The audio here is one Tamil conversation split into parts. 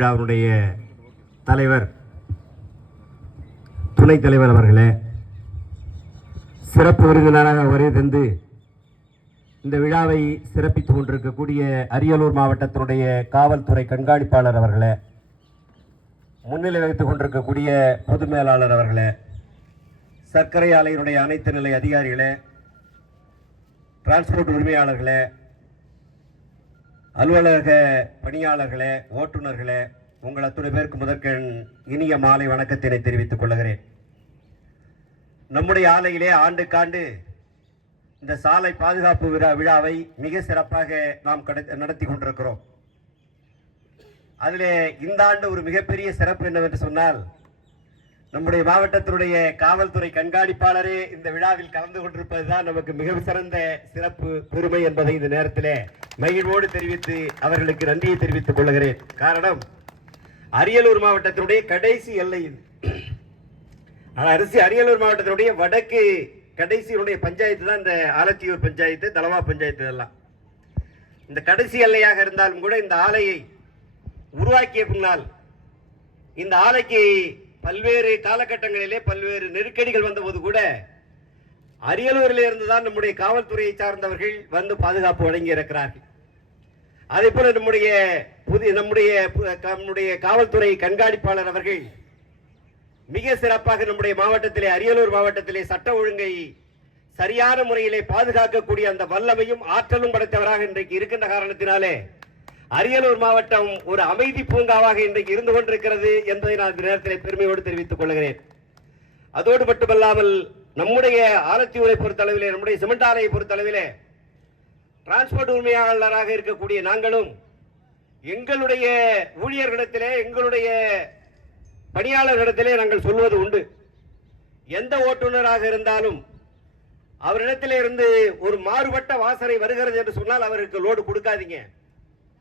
விழாவுடைய தலைவர் துணைத் தலைவர் அவர்களே, சிறப்பு விருந்தினராக வருகை தந்து இந்த விழாவை சிறப்பித்துக் கொண்டிருக்கக்கூடிய அரியலூர் மாவட்டத்தினுடைய காவல்துறை கண்காணிப்பாளர் அவர்களே, முன்னிலை வைத்துக் கொண்டிருக்கக்கூடிய பொது மேலாளர் அவர்களே, சர்க்கரை ஆலையினுடைய அனைத்து நிலை அதிகாரிகளே, டிரான்ஸ்போர்ட் உரிமையாளர்களே, அலுவலக பணியாளர்களே, ஓட்டுநர்களே, உங்கள் அத்துணை பேருக்கு முதற்கண் இனிய மாலை வணக்கத்தினை தெரிவித்துக் கொள்கிறேன். நம்முடைய ஆலையிலே ஆண்டுக்காண்டு இந்த சாலை பாதுகாப்பு விழாவை மிக சிறப்பாக நாம் நடத்தி கொண்டிருக்கிறோம். அதிலே இந்த ஆண்டு ஒரு மிகப்பெரிய சிறப்பு என்னவென்று சொன்னால், நம்முடைய மாவட்டத்தினுடைய காவல்துறை கண்காணிப்பாளரே இந்த விழாவில் கலந்து கொண்டிருப்பதுதான் நமக்கு மிக சிறந்த சிறப்பு பெருமை என்பதை இந்த நேரத்தில் மகிழ்வோடு தெரிவித்து அவர்களுக்கு நன்றியை தெரிவித்துக் கொள்கிறேன். காரணம், அரியலூர் மாவட்டத்தினுடைய கடைசி எல்லை இது. அரியலூர் மாவட்டத்தினுடைய வடக்கு கடைசியுடைய பஞ்சாயத்து தான் இந்த ஆலத்தியூர் பஞ்சாயத்து, தலவா பஞ்சாயத்து எல்லாம். இந்த கடைசி எல்லையாக இருந்தாலும் கூட இந்த ஆலையை உருவாக்கிய பின்னால் இந்த ஆலைக்கு பல்வேறு காலகட்டங்களிலே பல்வேறு நெருக்கடிகள் வந்தபோது கூட அரியலூரில் இருந்துதான் நம்முடைய காவல்துறையை சார்ந்தவர்கள் வந்து பாதுகாப்பு வழங்கி இருக்கிறார்கள். அதே போல நம்முடைய காவல்துறை கண்காணிப்பாளர் அவர்கள் மிக சிறப்பாக நம்முடைய மாவட்டத்திலே, அரியலூர் மாவட்டத்திலே சட்ட ஒழுங்கை சரியான முறையிலே பாதுகாக்கக்கூடிய அந்த வல்லமையும் ஆற்றலும் படைத்தவராக இன்றைக்கு இருக்கின்ற காரணத்தினாலே அரியலூர் மாவட்டம் ஒரு அமைதி பூங்காவாக இன்றைக்கு இருந்து கொண்டிருக்கிறது என்பதை நான் இந்த நேரத்தில் பெருமையோடு தெரிவித்துக் கொள்கிறேன். அதோடு மட்டுமல்லாமல் நம்முடைய ஆலத்தியூரை பொறுத்தளவிலே, நம்முடைய சிமெண்ட் ஆலையை பொறுத்தளவிலே டிரான்ஸ்போர்ட் உரிமையாளராக இருக்கக்கூடிய நாங்களும் எங்களுடைய ஊழியர்களிடத்திலே, எங்களுடைய பணியாளர்களிடத்திலே நாங்கள் சொல்வது உண்டு, எந்த ஓட்டுநராக இருந்தாலும் அவரிடத்திலே இருந்து ஒரு மாறுபட்ட வாசனை வருகிறது என்று சொன்னால் அவருக்கு லோடு கொடுக்காதீங்க,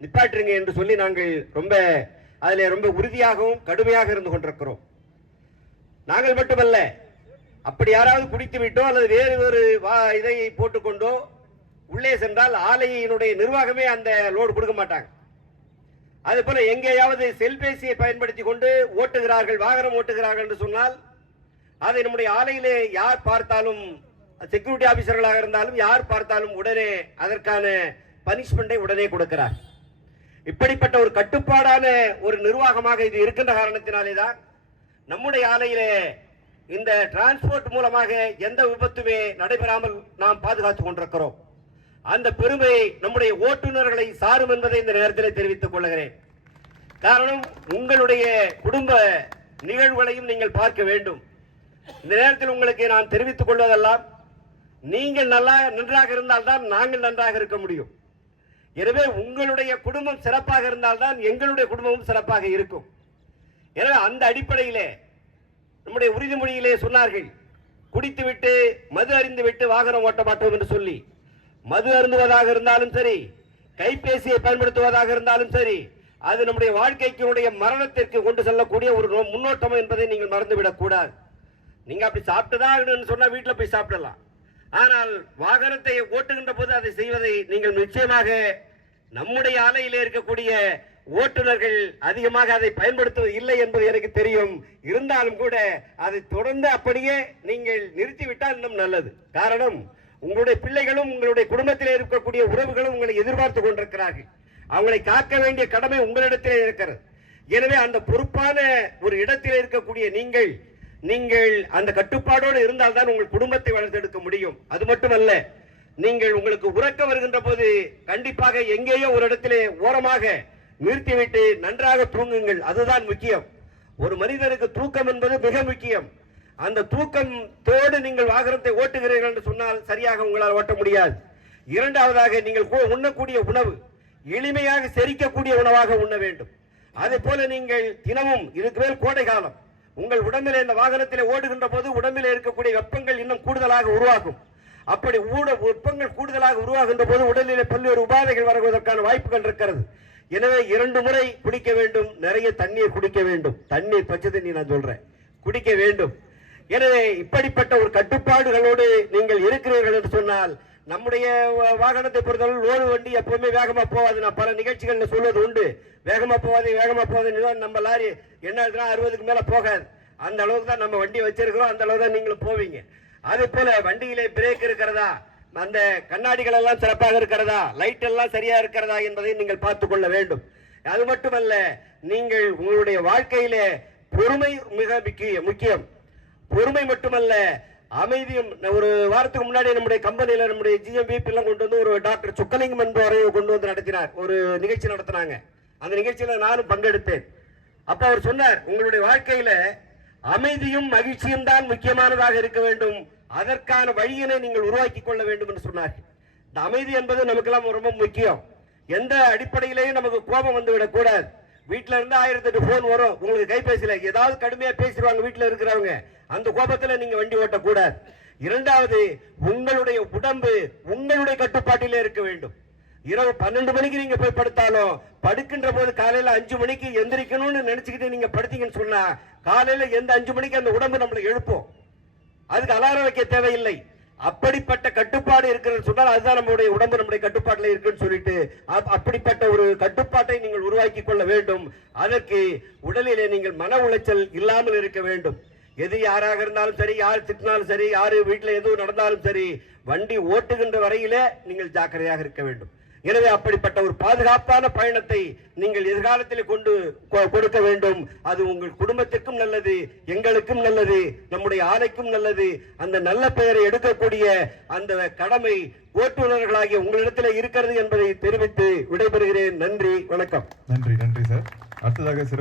நிப்பாட்டுங்க என்று சொல்லி நாங்கள் ரொம்ப உறுதியாகவும் கடுமையாக இருந்து கொண்டிருக்கிறோம். நாங்கள் மட்டுமல்ல, அப்படி யாராவது குடித்து விட்டோ அல்லது வேறு ஒரு இதை போட்டுக்கொண்டோ உள்ளே சென்றால் ஆலையினுடைய நிர்வாகமே அந்த லோடு கொடுக்க மாட்டாங்க. அது போல எங்கேயாவது செல்பேசியை பயன்படுத்தி கொண்டு ஓட்டுகிறார்கள், வாகனம் ஓட்டுகிறார்கள் என்று சொன்னால் அதை நம்முடைய ஆலையிலே யார் பார்த்தாலும், செக்யூரிட்டி ஆபீசர்களாக இருந்தாலும் யார் பார்த்தாலும் உடனே அதற்கான பனிஷ்மெண்டை உடனே கொடுக்கிறார். இப்படிப்பட்ட ஒரு கட்டுப்பாடான ஒரு நிர்வாகமாக இது இருக்கின்ற காரணத்தினாலே தான் நம்முடைய ஆலையிலே இந்த டிரான்ஸ்போர்ட் மூலமாக எந்த விபத்துமே நடைபெறாமல் நாம் பாதுகாத்துக் கொண்டிருக்கிறோம். அந்த பெருமை நம்முடைய ஓட்டுநர்களை சாரும் என்பதை இந்த நேரத்தில் தெரிவித்துக் கொள்கிறேன். காரணம், உங்களுடைய குடும்ப நிகழ்வுகளையும் நீங்கள் பார்க்க வேண்டும். இந்த நேரத்தில் உங்களுக்கு நான் தெரிவித்துக் கொள்வதெல்லாம், நீங்கள் நன்றாக இருந்தால்தான் நாங்கள் நன்றாக இருக்க முடியும். எனவே உங்களுடைய குடும்பம் சிறப்பாக இருந்தால்தான் எங்களுடைய குடும்பமும் சிறப்பாக இருக்கும். எனவே அந்த அடிப்படையிலே நம்முடைய உறுதிமொழியிலே சொன்னார்கள், குடித்துவிட்டு மது அறிந்து விட்டு வாகனம் ஓட்ட மாட்டோம் என்று சொல்லி. மது அருந்துவதாக இருந்தாலும் சரி, கைபேசியை பயன்படுத்துவதாக இருந்தாலும் சரி, அது நம்முடைய வாழ்க்கைக்கு மரணத்திற்கு கொண்டு செல்லக்கூடிய ஒரு முன்னோட்டம் என்பதை நீங்கள் மறந்துவிடக் கூடாது. நீங்க அப்படி சாப்பிட்டுதான் சொன்னா வீட்டில் போய் சாப்பிடலாம். ஆனால் வாகனத்தை ஓட்டுகின்ற போது அதை செய்வதை நீங்கள் நிச்சயமாக, நம்முடைய ஆலையிலே இருக்கக்கூடிய ஓட்டுநர்கள் அதிகமாக அதை பயன்படுத்துவது இல்லை என்பது எனக்கு தெரியும். இருந்தாலும் கூட அதை தொடர்ந்து அப்படியே நீங்கள் நிறுத்திவிட்டால் இன்னும் நல்லது. காரணம், உங்களுடைய பிள்ளைகளும் உங்களுடைய குடும்பத்தில் இருக்கக்கூடிய உறவுகளும் உங்களை எதிர்பார்த்து கொண்டிருக்கிறார்கள். அவங்களை காக்க வேண்டிய கடமை உங்களிடத்திலே இருக்கிறது. எனவே அந்த பொறுப்பான ஒரு இடத்தில் இருக்கக்கூடிய நீங்கள் அந்த கட்டுப்பாடோடு இருந்தால்தான் உங்கள் குடும்பத்தை வளர்த்தெடுக்க முடியும். அது மட்டுமல்ல, நீங்கள் உங்களுக்கு உறக்க வருகின்ற போது கண்டிப்பாக எங்கேயோ ஒரு இடத்திலே ஓரமாக நிறுத்திவிட்டு நன்றாக தூங்குங்கள். அதுதான் முக்கியம். ஒரு மனிதனுக்கு தூக்கம் என்பது மிக முக்கியம். அந்த தூக்கத்தோடு நீங்கள் வாகனத்தை ஓட்டுகிறீர்கள் என்று சொன்னால் சரியாக உங்களால் ஓட்ட முடியாது. இரண்டாவதாக, நீங்கள் உண்ணக்கூடிய உணவு எளிமையாக செரிக்கக்கூடிய உணவாக உண்ண வேண்டும். அதே போல நீங்கள் தினமும், இதுக்கு மேல் கோடை காலம், உங்கள் உடம்பில் இந்த வாகனத்திலே ஓடுகின்ற போது உடம்பில் இருக்கக்கூடிய வெப்பங்கள் இன்னும் கூடுதலாக உருவாகும். அப்படி வெப்பங்கள் கூடுதலாக உருவாகின்ற போது உடலிலே பல்வேறு உபாதைகள் வருவதற்கான வாய்ப்புகள் இருக்கிறது. எனவே 2 முறை குடிக்க வேண்டும், நிறைய தண்ணீர் குடிக்க வேண்டும். தண்ணீர் பச்சை தண்ணி நான் சொல்றேன், குடிக்க வேண்டும். எனவே இப்படிப்பட்ட ஒரு கட்டுப்பாடுகளோடு நீங்கள் இருக்கிறீர்கள் என்று சொன்னால் நம்முடைய வாகனத்தை பொறுத்தவரை லோடு வண்டி எப்பவுமே வேகமா போகாது. நான் பல நிகழ்ச்சிகள்ல சொல்வது உண்டு. வேகமா போகாது நம்ம லாரி என்ன 60க்கு மேல போகாது. அந்த அளவுக்கு தான் நம்ம வண்டி வச்சிருக்கிறோம். அந்த அளவு தான் நீங்களும் போவீங்க. அதே போல வண்டியிலே பிரேக் இருக்கிறதா, அந்த கண்ணாடிகள் எல்லாம் சிறப்பாக இருக்கிறதா, லைட் எல்லாம் சரியா இருக்கிறதா என்பதை நீங்கள் பார்த்துக் கொள்ள வேண்டும். அது மட்டுமல்ல, நீங்கள் உங்களுடைய வாழ்க்கையிலே பொறுமை மிக முக்கியம். பொறுமை மட்டுமல்ல, அமைதியும். ஒரு வாரத்துக்கு முன்னாடி நம்முடைய கம்பெனியில நம்முடைய ஜிஎம்பிபி எல்லாம் கொண்டு வந்து ஒரு டாக்டர் சுக்கலிங்கம் என்பவரை கொண்டு வந்து நடத்தினார். ஒரு நிகழ்ச்சி நடத்தினாங்க. அந்த நிகழ்ச்சியில நானும் பங்கெடுத்தேன். அப்ப அவர் சொன்னார், உங்களுடைய வாழ்க்கையில அமைதியும் மகிழ்ச்சியும் தான் முக்கியமானதாக இருக்க வேண்டும். அதற்கான வழியினை நீங்கள் உருவாக்கி கொள்ள வேண்டும் என்று சொன்னார். இந்த அமைதி என்பது நமக்கெல்லாம் ரொம்ப முக்கியம். எந்த அடிப்படையிலேயும் நமக்கு கோபம் வந்து விடக்கூடாது. வீட்டுல இருந்து 1008 போன் வரும். உங்களுக்கு கைபேசியில ஏதாவது கடுமையா பேசிடுவாங்க வீட்டுல இருக்கிறவங்க. அந்த கோபத்துல நீங்க வண்டி ஓட்டக்கூடாது. இரண்டாவது, உங்களுடைய உடம்பு உங்களுடைய கட்டுப்பாட்டிலே இருக்க வேண்டும். இரவு 12 மணிக்கு நீங்க போய் படுத்தாலும் படுக்கின்ற போது காலையில 5 மணிக்கு எந்திரிக்கணும்னு நினைச்சுக்கிட்டு நீங்க படுத்தீங்கன்னு சொன்னா காலையில எந்த 5 மணிக்கு அந்த உடம்பு நம்மளை எழுப்போம். அதுக்கு அலாரம் வைக்க தேவையில்லை. அப்படிப்பட்ட கட்டுப்பாடு இருக்கிறது சொன்னால் அதுதான் நம்முடைய உடம்பு நம்முடைய கட்டுப்பாட்டில் இருக்குன்னு சொல்லிட்டு அப்படிப்பட்ட ஒரு கட்டுப்பாட்டை நீங்கள் உருவாக்கி கொள்ள வேண்டும். அதற்கு உடலிலே நீங்கள் மன உளைச்சல் இல்லாமல் இருக்க வேண்டும். எது யாராக இருந்தாலும் சரி, யார் திட்டினாலும் சரி, யாரு வீட்டில் எதுவும் நடந்தாலும் சரி, வண்டி ஓட்டுகின்ற வரையிலே நீங்கள் ஜாக்கிரதையாக இருக்க வேண்டும். எனவே அப்படிப்பட்ட ஒரு பாதுகாப்பான பயணத்தை நீங்கள் எதிர்காலத்தில் கொடுக்க வேண்டும். அது உங்கள் குடும்பத்திற்கும் நல்லது, எங்களுக்கும் நல்லது, நம்முடைய ஆலைக்கும் நல்லது. அந்த நல்ல பெயரை எடுக்கக்கூடிய அந்த கடமை ஓட்டுநர்களாகிய உங்களிடத்தில் இருக்கிறது என்பதை தெரிவித்து விடைபெறுகிறேன். நன்றி, வணக்கம். நன்றி சார். அடுத்ததாக